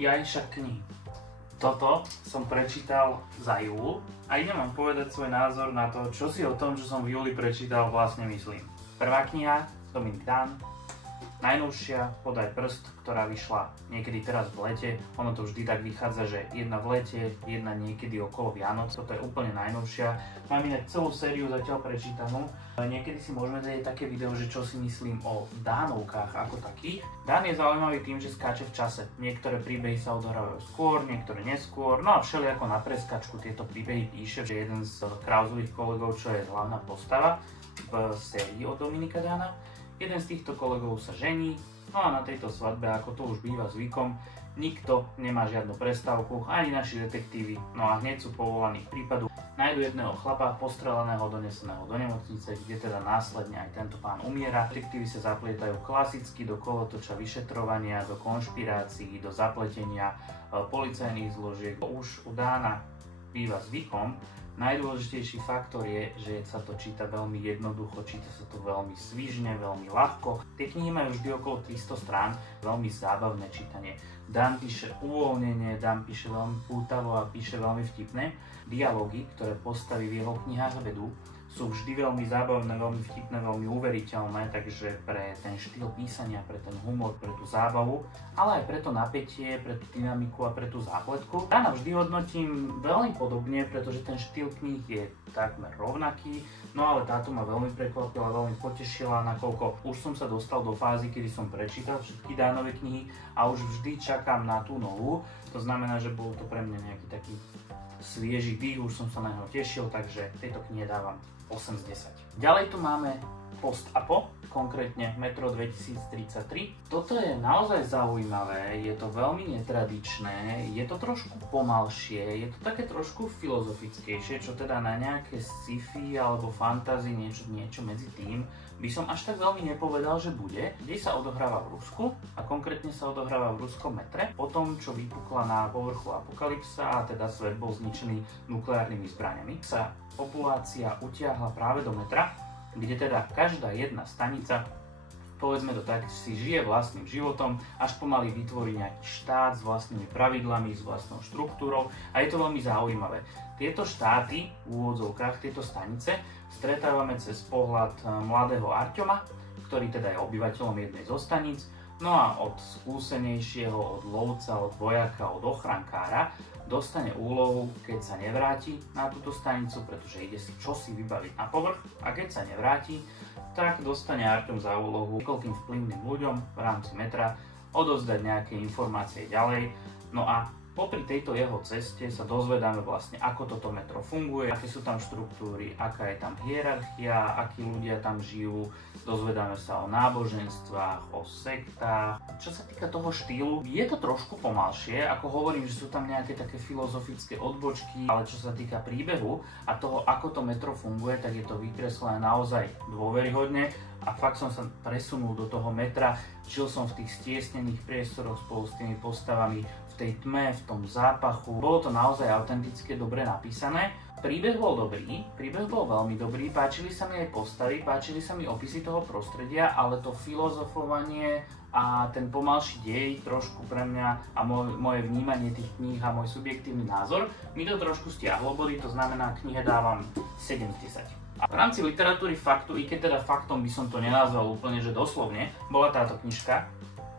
Jaj, však knihy. Toto som prečítal za júl a idem vám povedať svoj názor na to, čo si o tom, čo som v júli prečítal, vlastne myslím. Prvá kniha, Dominik Dán, najnovšia Podaj prst, ktorá vyšla niekedy teraz v lete. Ono to vždy tak vychádza, že jedna v lete, jedna niekedy okolo Vianoc. Toto je úplne najnovšia. Mám inak celú sériu zatiaľ prečítanú. Niekedy si môžeme dať také video, že čo si myslím o Dánovkách ako takých. Dán je zaujímavý tým, že skáče v čase. Niektoré príbehy sa odohrávajú skôr, niektoré neskôr. No a všelijako na preskačku tieto príbehy píše, že jeden z Krausových kolegov, čo je hlavná postava v sérii od Dominika Dána. Jeden z týchto kolegov sa žení, no a na tejto svadbe, ako to už býva zvykom, nikto nemá žiadnu prestávku, ani naši detektívy, no a hneď sú povolaní k prípadu. Nájdu jedného chlapa, postreleného, doneseného do nemocnice, kde teda následne aj tento pán umiera. Detektívy sa zaplietajú klasicky do kolotoča vyšetrovania, do konšpirácií, do zapletenia policajných zložiek. Už u Dána býva zvykom. Najdôležitejší faktor je, že sa to číta veľmi jednoducho, číta sa to veľmi svižne, veľmi ľahko. Tie knihy majú vždy okolo 300 strán, veľmi zábavné čítanie. Dan píše uvoľnenie, Dan píše veľmi pútavo a píše veľmi vtipné. Dialógy, ktoré postavy v jeho knihách vedú, sú vždy veľmi zábavné, veľmi vtipné, veľmi uveriteľné, takže pre ten štýl písania, pre ten humor, pre tú zábavu, ale aj pre to napätie, pre tú dynamiku a pre tú zápletku. Dána vždy hodnotím veľmi podobne, pretože ten štýl kníh je takmer rovnaký, no ale táto ma veľmi prekvapila, veľmi potešila, nakoľko už som sa dostal do fázy, kedy som prečítal všetky Dánove knihy a už vždy čakám na tú novú. To znamená, že bol to pre mňa nejaký taký svieži dých, už som sa na neho tešil, takže tejto knihe dávam 8 z 10. Ďalej tu máme Post-apo, konkrétne Metro 2033. Toto je naozaj zaujímavé, je to veľmi netradičné, je to trošku pomalšie, je to také trošku filozofickejšie, čo teda na nejaké sci-fi alebo fantasy, niečo medzi tým, by som až tak veľmi nepovedal, že bude. Kde sa odohráva v Rusku a konkrétne sa odohráva v ruskom metre. Po tom, čo vypukla na povrchu apokalypsa a teda svet bol zničený nukleárnymi zbraňami, sa populácia utiahla práve do metra, kde teda každá jedna stanica, povedzme to tak, si žije vlastným životom, až pomaly vytvorí nejaký štát s vlastnými pravidlami, s vlastnou štruktúrou a je to veľmi zaujímavé. Tieto štáty, v úvodzovkách, tieto stanice stretávame cez pohľad mladého Arťoma, ktorý teda je obyvateľom jednej zo staníc, no a od skúsenejšieho, od lovca, od vojaka, od ochrankára dostane úlohu, keď sa nevráti na túto stanicu, pretože ide si čosi vybaviť na povrch, a keď sa nevráti, tak dostane Arťom za úlohu niekoľkým vplyvným ľuďom v rámci metra odovzdať nejaké informácie ďalej. No a popri tejto jeho ceste sa dozvedáme vlastne, ako toto metro funguje, aké sú tam štruktúry, aká je tam hierarchia, akí ľudia tam žijú, dozvedáme sa o náboženstvách, o sektách. Čo sa týka toho štýlu, je to trošku pomalšie, ako hovorím, že sú tam nejaké také filozofické odbočky, ale čo sa týka príbehu a toho, ako to metro funguje, tak je to vykreslené naozaj dôveryhodne a fakt som sa presunul do toho metra, žil som v tých stiesnených priestoroch spolu s tými postavami, v tej tme, v tom zápachu. Bolo to naozaj autentické, dobre napísané. Príbeh bol dobrý, príbeh bol veľmi dobrý, páčili sa mi aj postavy, páčili sa mi opisy toho prostredia, ale to filozofovanie a ten pomalší dej trošku pre mňa a moje vnímanie tých kníh a môj subjektívny názor mi to trošku stiahlo body, to znamená, knihe dávam 7 z 10. A v rámci literatúry faktu, i keď teda faktom by som to nenazval úplne, že doslovne, bola táto knižka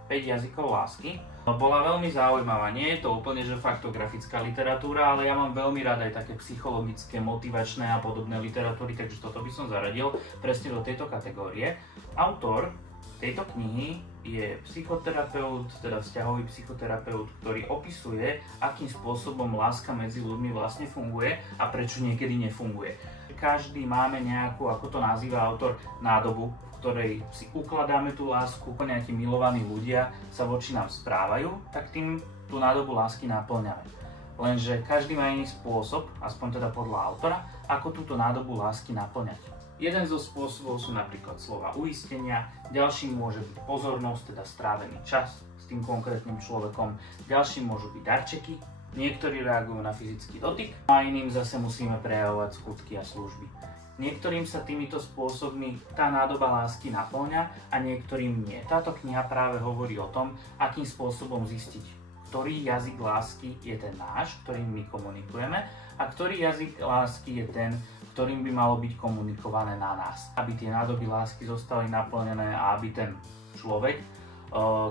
5 jazykov lásky. Bola veľmi zaujímavá, nie je to úplne že faktografická literatúra, ale ja mám veľmi rád aj také psychologické, motivačné a podobné literatúry, takže toto by som zaradil presne do tejto kategórie. Autor tejto knihy je psychoterapeut, teda vzťahový psychoterapeut, ktorý opisuje, akým spôsobom láska medzi ľuďmi vlastne funguje a prečo niekedy nefunguje. Každý máme nejakú, ako to nazýva autor, nádobu, v ktorej si ukladáme tú lásku, nejakí milovaní ľudia sa voči nám správajú, tak tým tú nádobu lásky naplňame. Lenže každý má iný spôsob, aspoň teda podľa autora, ako túto nádobu lásky naplňať. Jeden zo spôsobov sú napríklad slova uistenia, ďalším môže byť pozornosť, teda strávený čas s tým konkrétnym človekom, ďalším môžu byť darčeky, niektorí reagujú na fyzický dotyk a iným zase musíme prejavovať skutky a služby. Niektorým sa týmito spôsobmi tá nádoba lásky naplňa a niektorým nie. Táto kniha práve hovorí o tom, akým spôsobom zistiť, v ktorý jazyk lásky je ten náš, ktorým my komunikujeme a ktorý jazyk lásky je ten, ktorým by malo byť komunikované na nás. Aby tie nádoby lásky zostali naplnené a aby ten človek,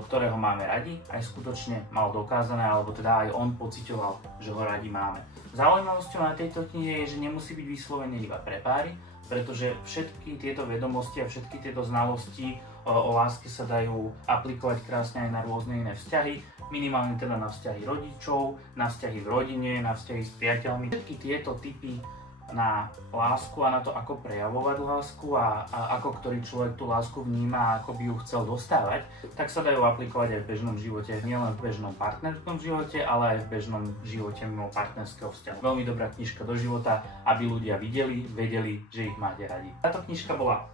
ktorého máme radi, aj skutočne mal dokázané, alebo teda aj on pociťoval, že ho radi máme. Zaujímavosťou na tejto knihe je, že nemusí byť vyslovene iba pre páry, pretože všetky tieto vedomosti a všetky tieto znalosti o láske sa dajú aplikovať krásne aj na rôzne iné vzťahy, minimálne teda na vzťahy rodičov, na vzťahy v rodine, na vzťahy s priateľmi. Všetky tieto typy na lásku a na to, ako prejavovať lásku a ako ktorý človek tú lásku vníma a ako by ju chcel dostávať, tak sa dajú aplikovať aj v bežnom živote, nielen v bežnom partnerskom živote, ale aj v bežnom živote mimo partnerského vzťahu. Veľmi dobrá knižka do života, aby ľudia vedeli, že ich máte radi. Táto knižka bola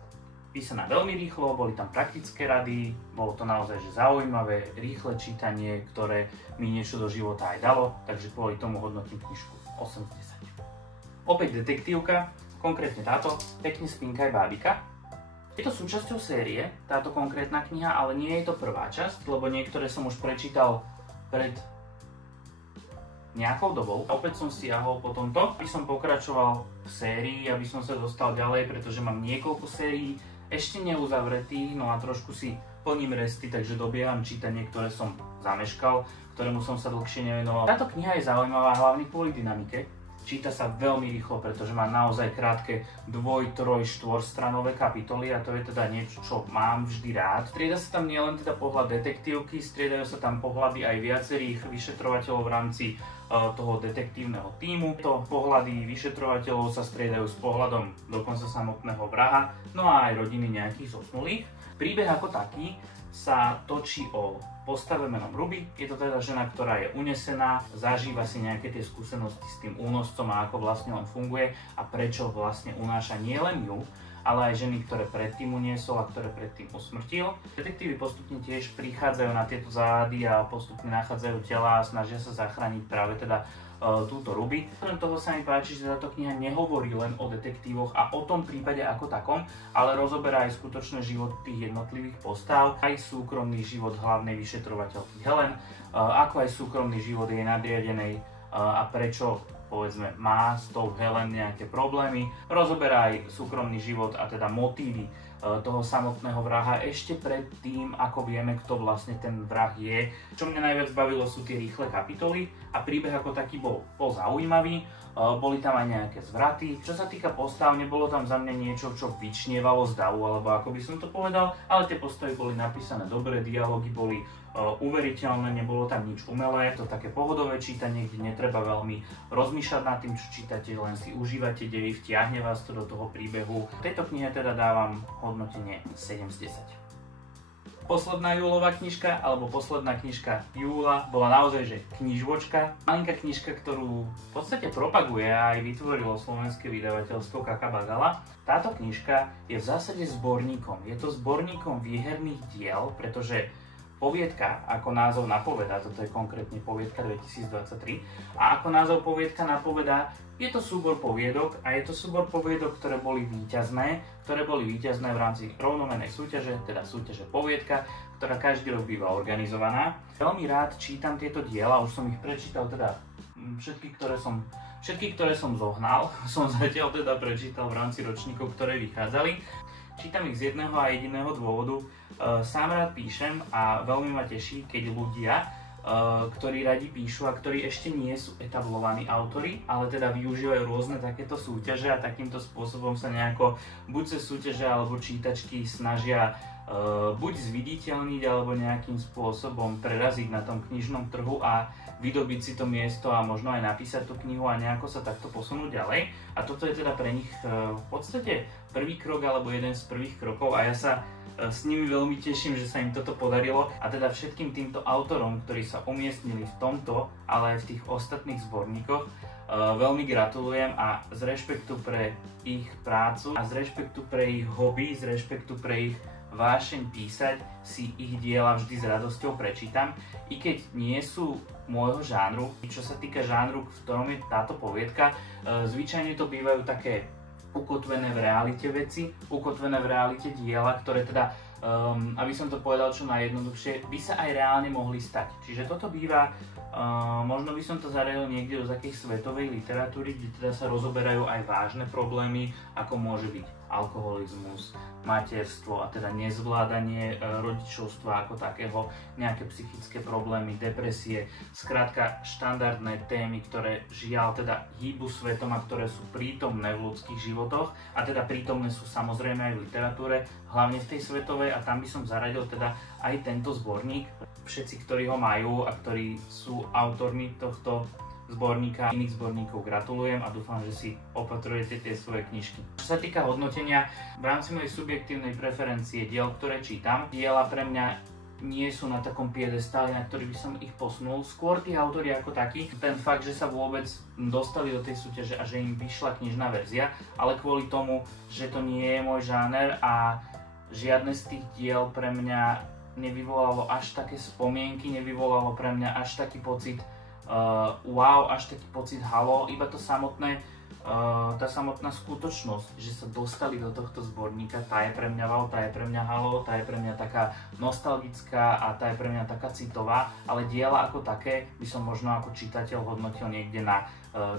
písaná veľmi rýchlo, boli tam praktické rady, bolo to naozaj že zaujímavé, rýchle čítanie, ktoré mi niečo do života aj dalo, takže kvôli tomu hodnotím knižku 8 z 10. Opäť detektívka, konkrétne táto, Pekne spinkaj bábika. Je to súčasťou série, táto konkrétna kniha, ale nie je to prvá časť, lebo niektoré som už prečítal pred nejakou dobou. Opäť som siahol po tomto, aby som pokračoval v sérii, aby som sa dostal ďalej, pretože mám niekoľko sérií ešte neuzavretých, no a trošku si plním resty, takže dobieham čítanie, ktoré som zameškal, ktorému som sa dlhšie nevenoval. Táto kniha je zaujímavá hlavne kvôli dynamike. Číta sa veľmi rýchlo, pretože má naozaj krátke 2, 3, 4 stranové kapitoly a to je teda niečo, čo mám vždy rád. Strieda sa tam nielen teda pohľad detektívky, striedajú sa tam pohľady aj viacerých vyšetrovateľov v rámci toho detektívneho tímu. To pohľady vyšetrovateľov sa striedajú s pohľadom dokonca samotného vraha, no a aj rodiny nejakých zosnulých. Príbeh ako taký sa točí o postave menom Ruby. Je to teda žena, ktorá je unesená, zažíva si nejaké tie skúsenosti s tým únoscom a ako vlastne on funguje a prečo vlastne unáša nielen ju, ale aj ženy, ktoré predtým uniesol a ktoré predtým usmrtil. Detektívy postupne tiež prichádzajú na tieto záhady a postupne nachádzajú tela a snažia sa zachrániť práve teda túto Ruby. Okrem toho sa mi páči, že táto kniha nehovorí len o detektívoch a o tom prípade ako takom, ale rozoberá aj skutočné životy tých jednotlivých postav, aj súkromný život hlavnej vyšetrovateľky Helen, ako aj súkromný život jej nadriadenej a prečo povedzme má s tou Helen nejaké problémy. Rozoberá aj súkromný život a teda motívy toho samotného vraha ešte pred tým, ako vieme, kto vlastne ten vrah je. Čo mňa najviac bavilo sú tie rýchle kapitoly a príbeh ako taký bol zaujímavý. Boli tam aj nejaké zvraty. Čo sa týka postav, nebolo tam za mňa niečo, čo vyčnievalo z davu, alebo ako by som to povedal, ale tie postavy boli napísané dobre, dialógy boli uveriteľné, nebolo tam nič umelé. To také pohodové čítanie, kde netreba veľmi rozmýšľať nad tým, čo čítate, len si užívate dej, vtiahne vás to do toho príbehu. V tejto knihe teda dávam hodnotenie 7 z 10. Posledná júlová knižka, alebo posledná knižka júla, bola naozaj že knižvočka. Malinká knižka, ktorú v podstate propaguje a aj vytvorilo slovenské vydavateľstvo Kaka Bagala. Táto knižka je v zásade zborníkom. Je to zborníkom výherných diel, pretože poviedka, ako názov napovedá, toto je konkrétne poviedka 2023, a ako názov poviedka napovedá, je to súbor poviedok a je to súbor poviedok, ktoré boli víťazné v rámci rovnomennej súťaže, teda súťaže poviedka, ktorá každý rok býva organizovaná. Veľmi rád čítam tieto diela, už som ich prečítal teda všetky, ktoré som zohnal, som zatiaľ teda prečítal v rámci ročníkov, ktoré vychádzali. Čítam ich z jedného a jediného dôvodu. Sám rád píšem a veľmi ma teší, keď ľudia, ktorí radi píšu a ktorí ešte nie sú etablovaní autori, ale teda využívajú rôzne takéto súťaže a takýmto spôsobom sa nejako buď cez súťaže alebo čítačky snažia buď zviditeľniť alebo nejakým spôsobom preraziť na tom knižnom trhu a vydobiť si to miesto a možno aj napísať tú knihu a nejako sa takto posunúť ďalej. A toto je teda pre nich v podstate prvý krok alebo jeden z prvých krokov a ja sa s nimi veľmi teším, že sa im toto podarilo a teda všetkým týmto autorom, ktorí sa umiestnili v tomto, ale aj v tých ostatných zborníkoch, veľmi gratulujem a z rešpektu pre ich prácu a z rešpektu pre ich hobby, z rešpektu pre ich vášeň písať si ich diela vždy s radosťou prečítam, i keď nie sú môjho žánru. Čo sa týka žánru, v ktorom je táto poviedka, zvyčajne to bývajú také ukotvené v realite veci, ukotvené v realite diela, ktoré teda aby som to povedal čo najjednoduchšie, by sa aj reálne mohli stať. Čiže toto býva, možno by som to zaradil niekde do takej svetovej literatúry, kde teda sa rozoberajú aj vážne problémy, ako môže byť alkoholizmus, materstvo a teda nezvládanie rodičovstva ako takého, nejaké psychické problémy, depresie, skrátka štandardné témy, ktoré žiaľ teda hýbu svetom a ktoré sú prítomné v ľudských životoch a teda prítomné sú samozrejme aj v literatúre, hlavne v tej svetovej, a tam by som zaradil teda aj tento zborník. Všetci, ktorí ho majú a ktorí sú autormi tohto zborníka, iných zborníkov gratulujem a dúfam, že si opatrujete tie svoje knižky. Čo sa týka hodnotenia, v rámci mojej subjektívnej preferencie diel, ktoré čítam, diela pre mňa nie sú na takom piedestále, na ktorý by som ich posunul. Skôr tí autori ako takí, ten fakt, že sa vôbec dostali do tej súťaže a že im vyšla knižná verzia, ale kvôli tomu, že to nie je môj žáner a žiadne z tých diel pre mňa nevyvolalo až také spomienky, nevyvolalo pre mňa až taký pocit wow, až taký pocit halo, iba to samotné, tá samotná skutočnosť, že sa dostali do tohto zborníka, tá je pre mňa wow, tá je pre mňa halo, tá je pre mňa taká nostalgická a tá je pre mňa taká citová, ale diela ako také by som možno ako čitateľ hodnotil niekde na 6,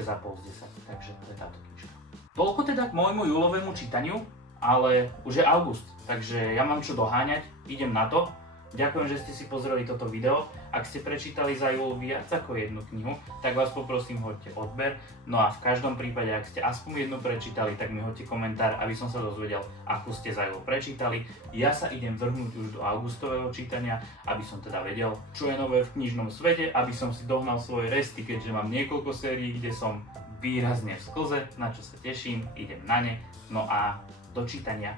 6,5 z 10, takže to je táto knižka. Toľko teda k môjmu júlovému čítaniu, ale už je august, takže ja mám čo doháňať, idem na to. Ďakujem, že ste si pozreli toto video. Ak ste prečítali za júl viac ako jednu knihu, tak vás poprosím, hoďte odber. No a v každom prípade, ak ste aspoň jednu prečítali, tak mi hoďte komentár, aby som sa dozvedel, akú ste za júl prečítali. Ja sa idem vrhnúť už do augustového čítania, aby som teda vedel, čo je nové v knižnom svete, aby som si dohnal svoje resty, keďže mám niekoľko sérií, kde som výrazne v sklze, na čo sa teším, idem na ne. No a do čítania.